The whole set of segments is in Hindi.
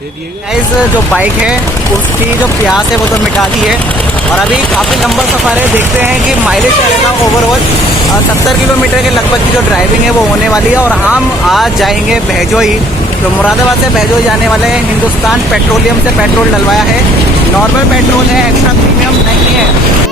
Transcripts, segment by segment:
गाइस जो बाइक है उसकी जो प्यास है वो तो मिटा दी है और अभी काफ़ी लंबा सफ़र है। देखते हैं कि माइलेज चलेगा ओवरऑल 70 किलोमीटर के लगभग की जो ड्राइविंग है वो होने वाली है। और हम आज जाएंगे भैजोई, तो मुरादाबाद से भैजोई जाने वाले हैं। हिंदुस्तान पेट्रोलियम से पेट्रोल डलवाया है, नॉर्मल पेट्रोल है, एक्स्ट्रा प्रीमियम नहीं है।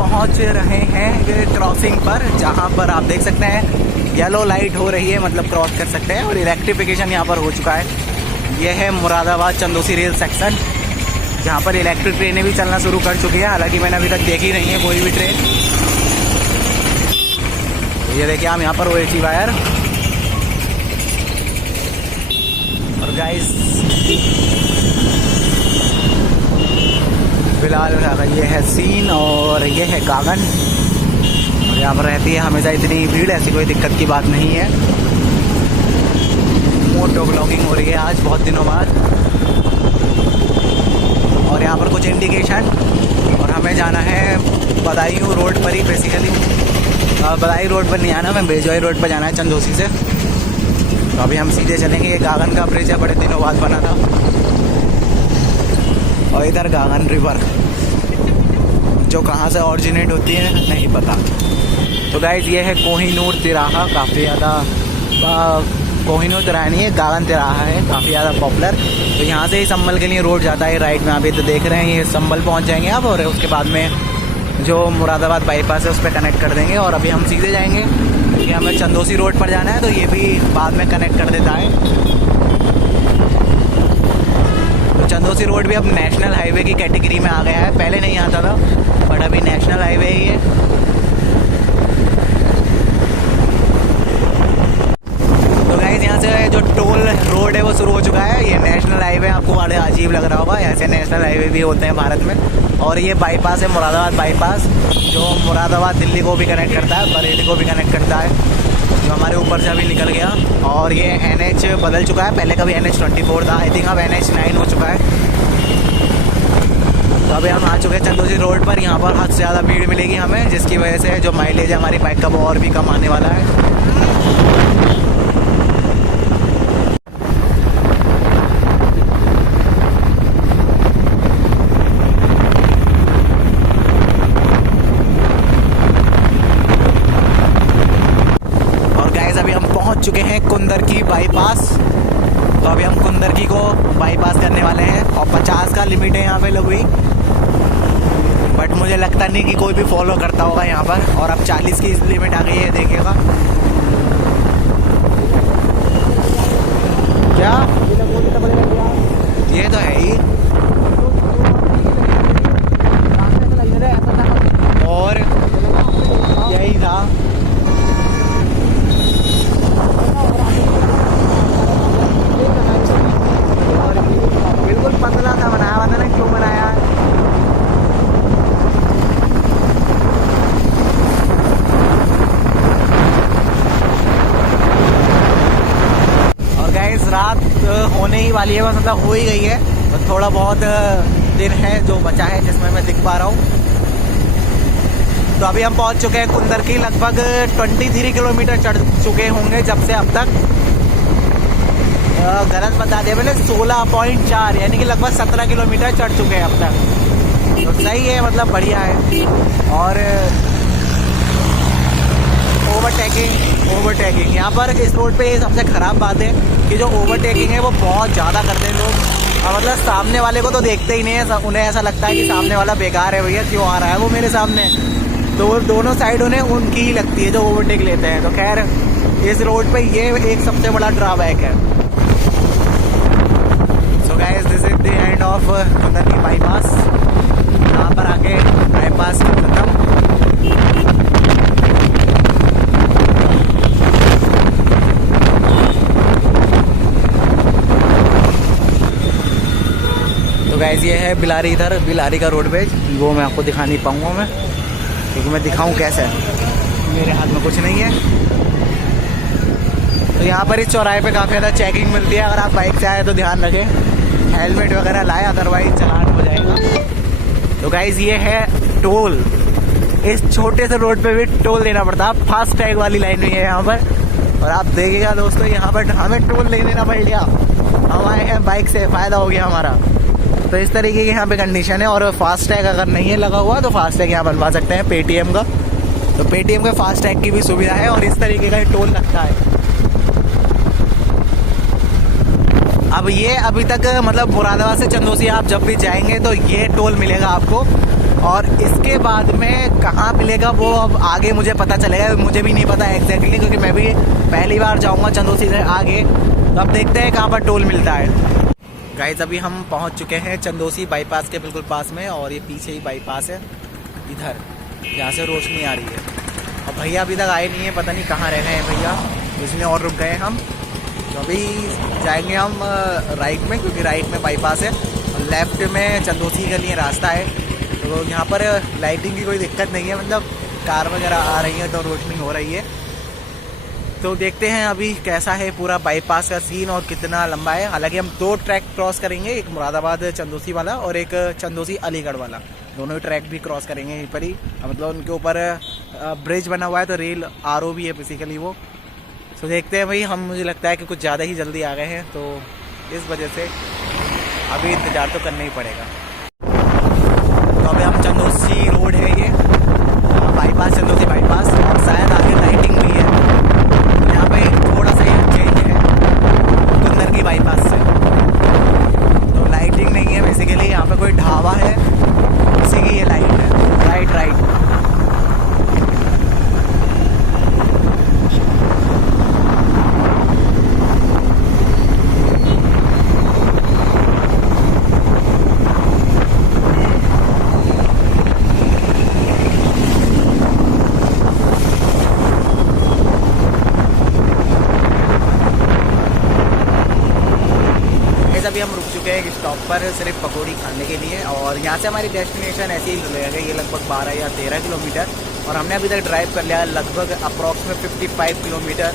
पहुंच रहे हैं क्रॉसिंग पर, जहां पर आप देख सकते हैं येलो लाइट हो रही है, मतलब क्रॉस कर सकते हैं। और इलेक्ट्रिफिकेशन यहां पर हो चुका है। यह है मुरादाबाद चंदौसी रेल सेक्शन, जहां पर इलेक्ट्रिक ट्रेनें भी चलना शुरू कर चुकी है। हालांकि मैंने अभी तक देखी नहीं है कोई भी ट्रेन। ये देखिए हम यहाँ पर OHE वायर। और गाइस फिलहाल ये है सीन और ये है गागन। और यहाँ पर रहती है हमेशा इतनी भीड़, ऐसी कोई दिक्कत की बात नहीं है। मोटो ब्लॉगिंग हो रही है आज बहुत दिनों बाद। और यहाँ पर कुछ इंडिकेशन, और हमें जाना है बदायूं रोड पर ही बेसिकली। बदायूं रोड पर नहीं आना, हमें भैजोई रोड पर जाना है चंदौसी से। तो अभी हम सीधे चलेंगे। ये गागन का ब्रिज है, बड़े दिनों बाद बना था। और इधर गागन रिवर जो कहाँ से ऑरिजिनेट होती है नहीं पता। तो गाइज ये है कोहिनूर तिराहा, काफ़ी ज़्यादा कोहिनूर तिराहा नहीं है, गागन तिराहा है, काफ़ी ज़्यादा पॉपुलर। तो यहाँ से ही संभल के लिए रोड जाता है राइट में। अभी तो देख रहे हैं ये संभल पहुँच जाएंगे अब, और उसके बाद में जो मुरादाबाद बाईपास है उस पर कनेक्ट कर देंगे। और अभी हम सीधे जाएंगे क्योंकि हमें चंदौसी रोड पर जाना है, तो ये भी बाद में कनेक्ट कर देता है। चंदौसी रोड भी अब नेशनल हाईवे की कैटेगरी में आ गया है, पहले नहीं आता था बट अभी नेशनल हाईवे ही है। तो गाइस यहाँ से जो टोल रोड है वो शुरू हो चुका है। ये नेशनल हाईवे आपको बड़े अजीब लग रहा होगा, ऐसे नेशनल हाईवे भी होते हैं भारत में। और ये बाईपास है मुरादाबाद बाईपास, जो मुरादाबाद दिल्ली को भी कनेक्ट करता है, बरेली को भी कनेक्ट करता है, जो हमारे ऊपर से अभी निकल गया। और ये NH बदल चुका है, पहले कभी NH24 था, आई थिंक अब NH9 हो चुका है। तो अभी हम आ चुके हैं चंदौसी रोड पर। यहाँ पर हद से ज़्यादा भीड़ मिलेगी हमें, जिसकी वजह से जो माइलेज है हमारी बाइक का वो और भी कम आने वाला है। चुके हैं कुंदरकी बाईपास। तो अभी हम कुंदरकी को बाईपास करने वाले हैं और 50 का लिमिट है यहाँ पे लोग भी, बट मुझे लगता नहीं कि कोई भी फॉलो करता होगा यहाँ पर। और अब 40 की लिमिट आ गई है, देखिएगा क्या ये तो है ही। और यही था, बिल्कुल पतला था, बनाया हुआ था ना, क्यों बनाया। और गाइस रात होने ही वाली है, बस मतलब हो ही गई है। तो थोड़ा बहुत दिन है जो बचा है जिसमें मैं दिख पा रहा हूँ। तो अभी हम पहुँच चुके हैं कुंदरकी, लगभग 23 किलोमीटर चढ़ चुके होंगे जब से अब तक। गलत बता दिया मैंने, 16.4 यानी कि लगभग 17 किलोमीटर चढ़ चुके हैं अब तक। तो सही है, मतलब बढ़िया है। और ओवरटेकिंग यहाँ पर इस रोड पे ये सबसे ख़राब बात है कि जो ओवरटेकिंग है वो बहुत ज़्यादा करते हैं लोग। मतलब सामने वाले को तो देखते ही नहीं है, उन्हें ऐसा लगता है कि सामने वाला बेकार है, भैया क्यों आ रहा है वो मेरे सामने। तो वो दोनों साइड उन्हें उनकी ही लगती है जो ओवरटेक लेते हैं। तो खैर इस रोड पे ये एक सबसे बड़ा ड्रॉबैक है। Guys this is the end of Kundarni bypass. यहाँ पर आके बाईपास खत्म। तो गाइस ये है बिलारी, इधर बिलारी का रोडवेज। वो मैं आपको दिखा नहीं पाऊंगा मैं, क्योंकि मैं दिखाऊं कैसे, मेरे हाथ में कुछ नहीं है। तो यहाँ पर इस चौराहे पे काफ़ी ज़्यादा चेकिंग मिलती है। अगर आप बाइक से आए तो ध्यान रखें, हेलमेट वगैरह लाए, अदरवाइज चालान हो जाएगा। तो गाइज ये है टोल। इस छोटे से रोड पे भी टोल देना पड़ता है। फास्ट टैग वाली लाइन हुई है यहाँ पर, और आप देखिएगा दोस्तों यहाँ पर हमें टोल नहीं देना पड़ गया। हम आए हैं बाइक से, फ़ायदा हो गया हमारा। तो इस तरीके की यहाँ पे कंडीशन है। और फास्ट टैग अगर नहीं है लगा हुआ तो फास्ट टैग यहाँ बनवा सकते हैं पेटीएम का। तो पेटीएम का फास्ट टैग की भी सुविधा है और इस तरीके का टोल लगता है। अब ये अभी तक मतलब मुरादाबाद से चंदौसी आप जब भी जाएंगे तो ये टोल मिलेगा आपको, और इसके बाद में कहाँ मिलेगा वो अब आगे मुझे पता चलेगा। मुझे भी नहीं पता एग्जैक्टली, क्योंकि मैं भी पहली बार जाऊँगा चंदौसी से आगे। तो अब देखते हैं कहाँ पर टोल मिलता है। गाइस अभी हम पहुँच चुके हैं चंदौसी बाईपास के बिल्कुल पास में, और ये पीछे ही बाईपास है इधर, जहाँ से रोशनी आ रही है। और भैया अभी तक आए नहीं है, पता नहीं कहाँ रह गए हैं भैया, इसलिए और रुक गए हम। तो अभी जाएंगे हम राइट में, क्योंकि राइट में बाईपास है और लेफ्ट में चंदौसी के लिए रास्ता है। तो यहाँ पर लाइटिंग की कोई दिक्कत नहीं है, मतलब कार वगैरह आ रही है तो रोशनी हो रही है। तो देखते हैं अभी कैसा है पूरा बाईपास का सीन और कितना लंबा है। हालांकि हम 2 ट्रैक क्रॉस करेंगे, एक मुरादाबाद चंदौसी वाला और एक चंदौसी अलीगढ़ वाला। दोनों ही ट्रैक भी क्रॉस करेंगे यहीं पर ही, मतलब उनके ऊपर ब्रिज बना हुआ है तो रेल आरओ भी है बेसिकली वो। तो देखते हैं भाई, हम मुझे लगता है कि कुछ ज़्यादा ही जल्दी आ गए हैं, तो इस वजह से अभी इंतज़ार तो करना ही पड़ेगा। तो अभी हम चंदौसी रोड है ये बाईपास, चंदौसी बाईपास, और शायद आगे लाइटिंग भी है। यहाँ पे थोड़ा सा चेंज है कुंदर की बाईपास से, तो लाइटिंग नहीं है बेसिकली। यहाँ पे कोई ढाबा है, उसी की ये लाइट है, राइट। अभी हम रुक चुके हैं एक स्टॉप पर सिर्फ पकौड़ी खाने के लिए, और यहाँ से हमारी डेस्टिनेशन ऐसे ही लगेगा, ये लगभग 12 या 13 किलोमीटर, और हमने अभी तक ड्राइव कर लिया लगभग अप्रॉक्सीमेट 55 किलोमीटर।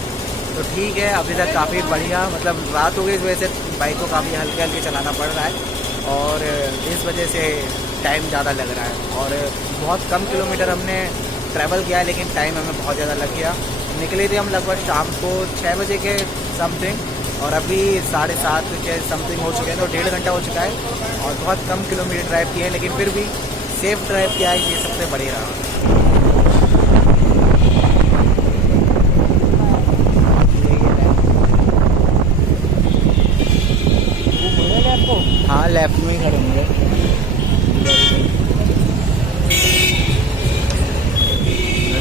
तो ठीक है, अभी तक काफ़ी बढ़िया, मतलब रात हो गई इस वजह से बाइक को काफ़ी हल्के हल्के चलाना पड़ रहा है, और इस वजह से टाइम ज़्यादा लग रहा है। और बहुत कम किलोमीटर हमने ट्रैवल किया है, लेकिन टाइम हमें बहुत ज़्यादा लग गया। निकले थे हम लगभग शाम को 6 बजे के समथिंग, और अभी 7:30 के समथिंग हो चुके हैं, तो 1.5 घंटा हो चुका है, और बहुत कम किलोमीटर ड्राइव किया है, लेकिन फिर भी सेफ ड्राइव किया है, ये सबसे बढ़िया रहा। हाँ लेफ्ट में ही खड़े होंगे।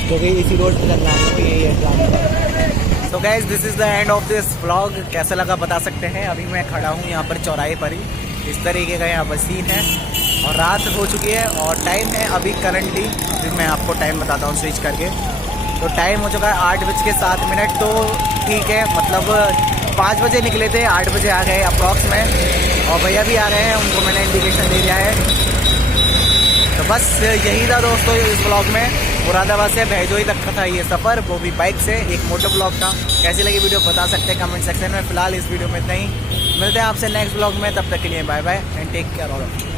क्योंकि इसी रोड पर चलना है। तो guys this is the end of this vlog. कैसा लगा बता सकते हैं। अभी मैं खड़ा हूँ यहाँ पर चौराहे पर ही, इस तरीके का यहाँ पर सीन है, और रात हो चुकी है, और टाइम है अभी करंटली, अभी मैं आपको टाइम बताता हूँ स्विच करके। तो टाइम हो चुका है 8:07। तो ठीक है, मतलब 5 बजे निकले थे, 8 बजे आ गए अप्रॉक्स में, और भैया भी आ गए हैं, उनको मैंने इंडिकेशन दे दिया है। तो बस यही था दोस्तों इस ब्लॉग में। मुरादाबाद से भैजोई तक का था ये सफ़र, वो भी बाइक से, एक मोटो ब्लॉग था। कैसी लगी वीडियो बता सकते हैं कमेंट सेक्शन में। फिलहाल इस वीडियो में इतना ही, मिलते हैं आपसे नेक्स्ट ब्लॉग में, तब तक के लिए bye bye and take care all.